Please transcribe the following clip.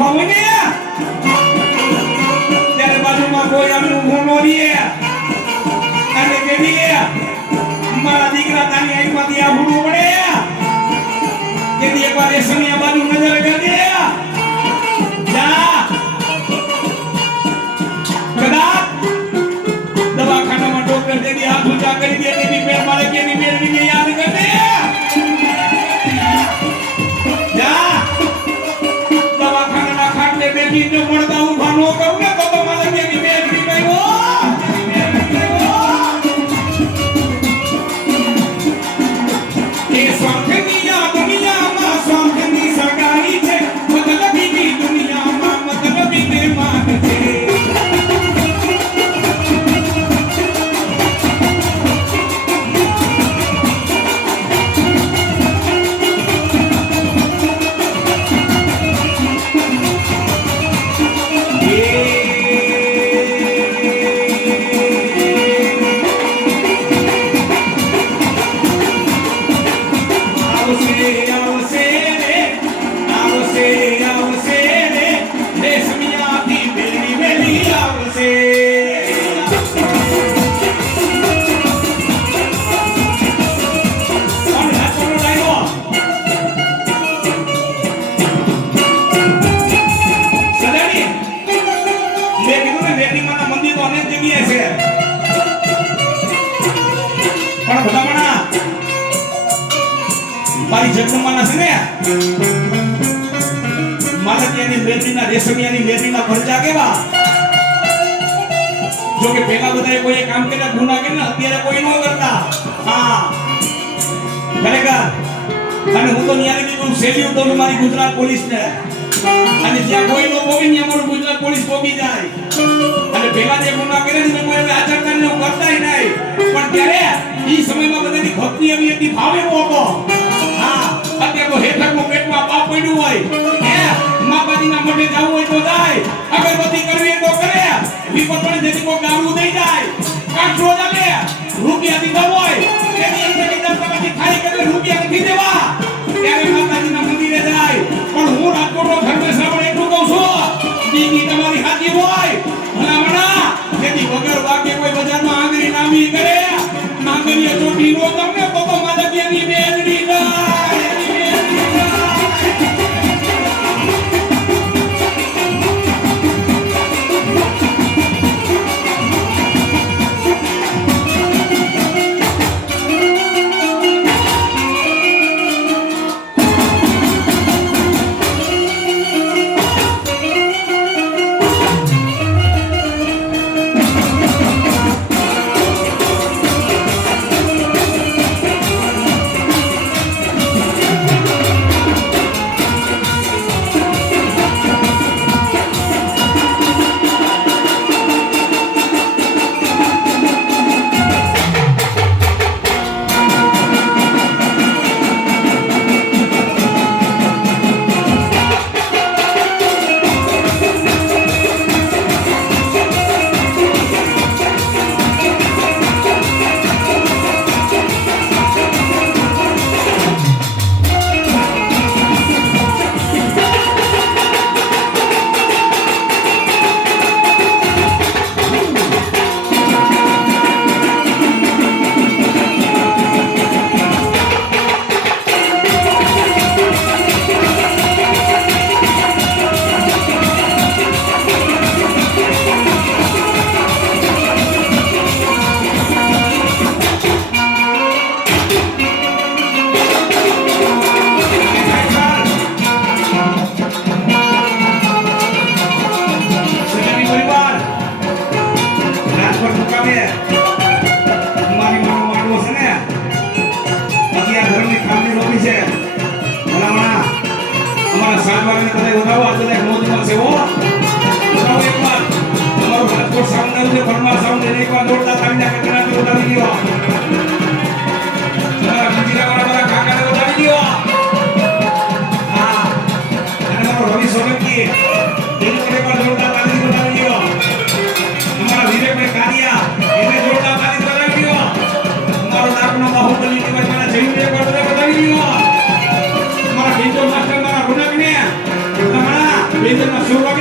આખો હોય ને ત્યારે બાજુમાં કોઈ આમ ઊભું ન રહે અને કેવી મારા દીકરા તારી આંખમાંથી આ ભૂડું પડે કેવી એકવાર એ સમય બાજુ નજર કરજે જા કદાચ દવાખાનામાં ડોક્ટર દેવી હાથ ઊંચા કરી દે તેની પેર મારે કેની મેળવીને યાદ કરજે જા દવાખાનાના ખાટલે બેઠીને મળતા ઊભા ન કરું ને તો મારે કેની મેળવી ગયો એ સ્વાર્થની આ દુનિયામાં સ્વાર્થની સગાઈ છે મતલબી દુનિયામાં મતલબી ને માન છે મારી જન્મમાં છે ને મારા ત્યાંની મેરડીના રેશમિયાની મેરડીના ખર્ચા કેવા જો કે પેલા બધાએ કોઈ કામ કર્યા ગુના કર્યા અત્યારે કોઈ ન કરતા હા ખરેખર અને હું તો ન્યાય દીધું સેલ્યુટ દઉં મારી ગુજરાત પોલીસને અને જ્યાં કોઈ નો પોગે ત્યાં મારું ગુજરાત પોલીસ પોગી જાય અને પેલા જે ગુના કર્યા ને કોઈ આચરતા ન કરતા નહીં પણ ત્યારે ઈ સમયમાં બધાની ભક્તિ એવી હતી ભાવે મોકો અત્યારે તો હેઠળમાં પેટમાં પાપ પડ્યું હોય હે માતાજીના મઢે જવું હોય તો જાય અગરબત્તી કરવી તો કરે વિપતણી જેથી કોઈ ગામડું દઈ જાય કાઠો ચાલે રૂપિયાથી દવાય તેની અંદર દરવાજાથી ખાલી કરીને રૂપિયા નથી દેવા ત્યારે માતાજીના મંદિરે જાય પણ હું રાજકોટનો ધર્મ શ્રવણ એટલું કહું છું દીદી તમારી હાજી હોય ભલામણા જેથી વગર વાગે કોઈ બજારમાં આંગળી નામી કરે આંગળીએ ચોટી નો તમને તો માતાજીની મેલડી જાય બેંગલમાં શરૂ રાખી